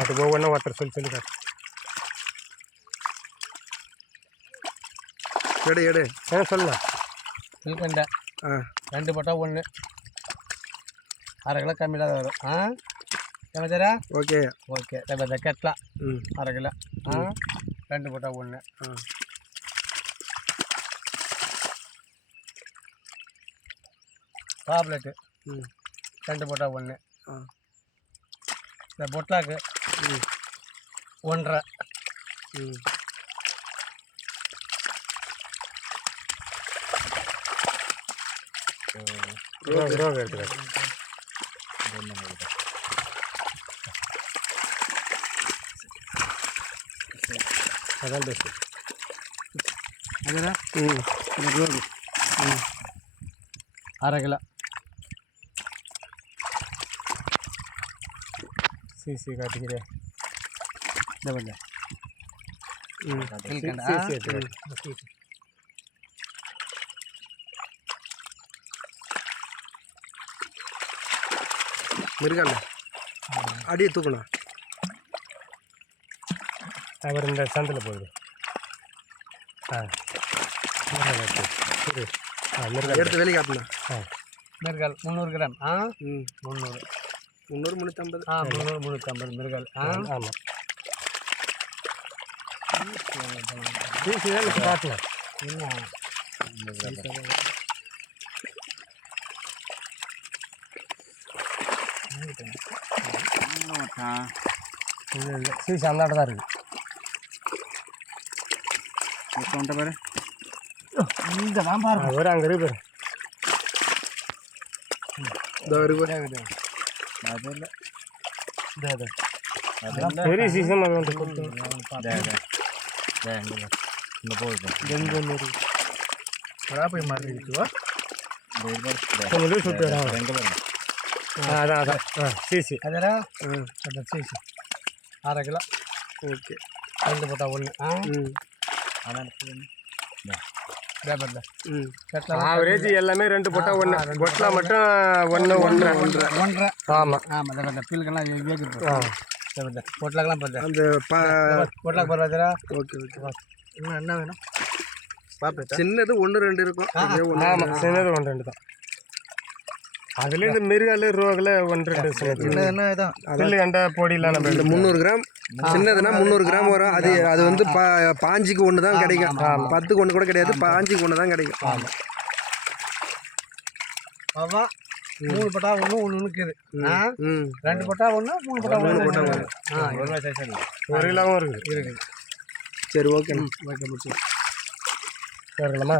அது ஒவ்வொன்றும் ஒருத்தர் சொல்லி காட்டு. எடு சொல்லலாம். பில்கண்டை 2 போட்டா 1 1/2 கிலோ கம்மியாக தான் வரும். சமாச்சாரா? ஓகே கெட்டலா 1/2 கிலோ 2 போட்டா 1. பாப்லெட்டு 2 போட்டா 1. இந்த பொட்லாக்கு 1.5. அதான் பெஸ்ட்டு. அதுதான் 1/2 கிலோ சிசி காட்டிக்கிறேன். இந்த பண்ண மிருகல்ல அடியை தூக்கணும். அவர் இந்த சந்தில் போகுது. மிருகல் எடுத்து வெளியே காட்டணும். மிருகல் 300 கிராம். 300 350. 350 மிருகல். ஆமாம். சிசி தான் காட்டணும். இல்லை சிசி அந்தாட்ட தான் இருக்குது. பாரு இந்த தான் பாரு ஒரு அங்கே இருக்கு பெரிய சீசன் போய் மாறிடுச்சு. அதான் சிசி அதெல்லாம் சிசி 1/2 கிலோ. ஓகே 2 போட்டா 1. ஆவரேஜ் எல்லாமே 2 போட்டா 1. பொட்லா மட்டும் 1 ஆமாம். பில்கெல்லாம் பொட்லாக்கெல்லாம் பார்த்து அந்த பொட்லாக்கு பார்த்தாரா? ஓகே இன்னும் என்ன வேணும்? பார்ப்பேன். சின்னது 1 2 இருக்கும். ஆமாம் சின்னது 1 2 தான். அதுலேருந்து மிருகல் ரோகில் 1 2 என்ன இதான் பில்லு கண்ட பொடியெலாம் நம்ம 300 கிராம் சின்னதுன்னா 300 கிராம் வரும். அது வந்து 5க்கு 1 தான் கிடைக்கும். 10க்கு 1 கூட கிடையாது, 5க்கு 1 தான் கிடைக்கும். ஆமாம். அதான் 3 போட்டா 1 இருக்குது. 2 போட்டா 1 3 போட்டா 1 1 கிலோவும் இருக்குது. சரி ஓகே முடிச்சு சரிங்களா?